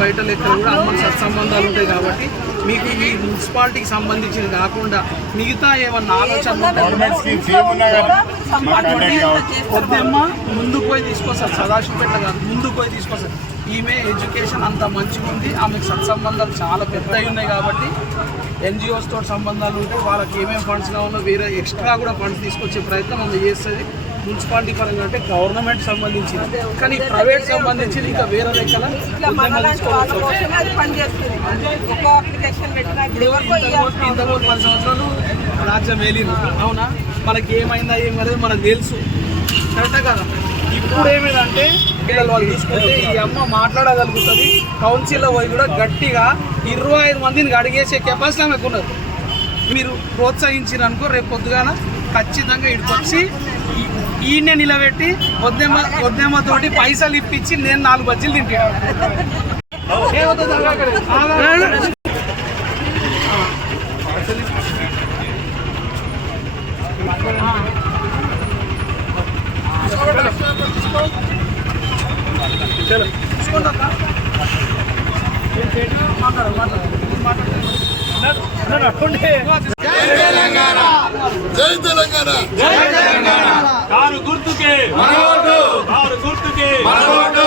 బయట లెక్కలు కూడా అమ్మకి సత్సంబంధాలు ఉంటాయి కాబట్టి మీకు ఈ మున్సిపాలిటీకి సంబంధించింది కాకుండా మిగతా ఏమన్నా ఆలోచన వద్దమ్మ ముందుకు పోయి తీసుకొస్తారు. సదాశివపేట కాదు, ముందుకు పోయి తీసుకొస్తారు. ఈమె ఎడ్యుకేషన్ అంత మంచిగా ఉంది, ఆమెకు సత్సంబంధాలు చాలా పెద్దవి ఉన్నాయి కాబట్టి ఎన్జిఓస్ తోటి సంబంధాలు ఉంటే వాళ్ళకి ఏమేమి ఫండ్స్ కావాలో వేరే ఎక్స్ట్రా కూడా ఫండ్స్ తీసుకొచ్చే ప్రయత్నం ఆమె చేస్తుంది. మున్సిపాలిటీ పరంగా అంటే గవర్నమెంట్ సంబంధించింది, కానీ ప్రైవేట్ సంబంధించి ఇంకా వేరే లెక్కల ఇంతకు 10 సంవత్సరాలు రాజ్యం వేలిరు. అవునా, మనకి ఏమైందా ఏమనేది మనకు తెలుసు, కరెక్టే కదా. ఇప్పుడు ఏమిటంటే పిల్లలు వాళ్ళు తీసుకుంటే ఈ అమ్మ మాట్లాడగలుగుతుంది. కౌన్సిల్లో పోయి కూడా గట్టిగా 25 మందిని అడిగేసే కెపాసిటీ ఆమెకు ఉన్నది. మీరు ప్రోత్సహించిరనుకో రేపు పొద్దుగాన ఖచ్చితంగా ఇక్కడికి వచ్చి ఈయనే నిలబెట్టి వద్దెమ్మతోటి పైసలు ఇప్పించి నేను 4 బజ్జీలు తింటాను. జై తెలంగాణ, జై తెలంగాణ, కారు గుర్తుకే మన ఓటు, కారు గుర్తుకే మన ఓటు।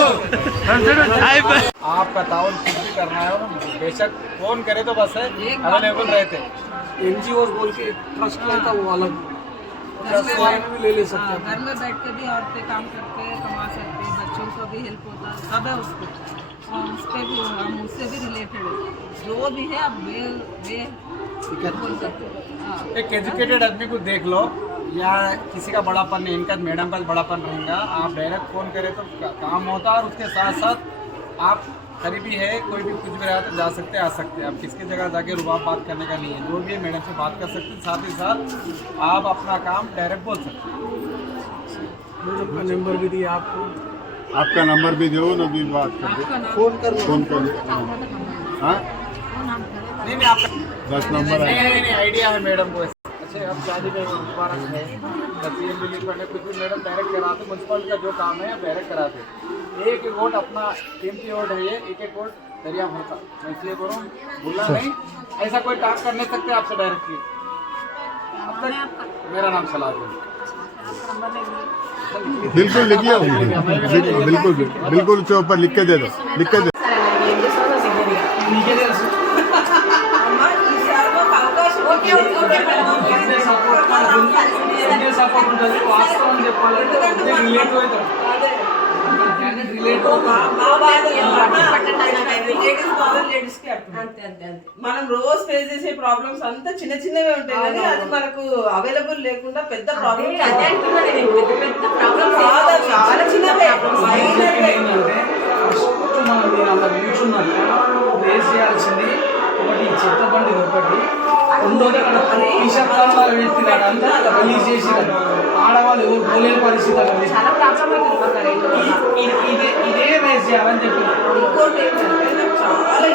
आपका ताउन कुछ भी करना है बेशक फोन करे तो बस है अवेलेबल रहते। एनजीओ बोल के ट्रस्ट रहता वो अलग भी ले ले सकते हैं। घर में बैठ के भी औरतें काम करके कमा सकते हैं, बच्चों को भी हेल्प होता है, सब है उसको। उससे भी हम उससे भी रिलेटेड है, जो भी है आप बोल सकते हो। एक एजुकेटेड आदमी को देख लो या किसी का बड़ापन नहीं, इनका मैडम का बड़ापन रहेगा। आप डायरेक्ट फ़ोन करें तो काम होता है, और उसके साथ साथ आप करीबी है, कोई भी कुछ भी रहा तो जा सकते आ सकते हैं। आप किसकी जगह जाके रुबाब बात करने का नहीं है, जो भी है मैडम से बात कर सकते हैं। साथ ही साथ आप अपना काम डायरेक्ट बोल सकते हैं। मैडम का नंबर भी दिया आपको, आपका नंबर भी दो ना, भी बात कर दो, फोन कर हाँ नहीं आपका 10 नंबर है। नहीं आइडिया है मैडम को। अच्छा अब शादी का मुबारक है, तस्वीर रिलीज करने कुछ भी मैडम डायरेक्ट कराते, म्यूनसिपल का जो काम है डायरेक्ट कराते। एक वोट अपना कीमती वोट है ये, एक वोट दरिया होता। मैं इसलिए बोल रहा हूँ, भूलना नहीं, ऐसा कोई टास्क कर नहीं सकते आपसे डायरेक्टली। मेरा नाम सलाह है। बिल्कुल लिखिए, बिल्कुल बिल्कुल उसके ऊपर लिख के दे दो, लिख के दे। సపోర్ట్ ఉంటుంది, వాస్తవం చెప్పాలంటే రిలేట్ అవుతాడు, మనం రోజు ఫేస్ చేసే ప్రాబ్లమ్స్ అంతా చిన్న చిన్నవే ఉంటాయి, కానీ అది మనకు అవైలబుల్ లేకుండా పెద్ద ప్రాబ్లమ్ చాలా చిన్నవే. రేస్ చేయాల్సింది ఒకటి చెత్త బండి ఒకటి, రెండోది అక్కడ నిశ్శబ్దంగా వ్యక్తిగాడు అంతా రిలీజ్ చేసి ఆడవాళ్ళు ఎవరు పోలేని పరిస్థితి ఇదే రేస్ చేయాలని చెప్పి. ఇంకోటి ఏంటంటే చాలా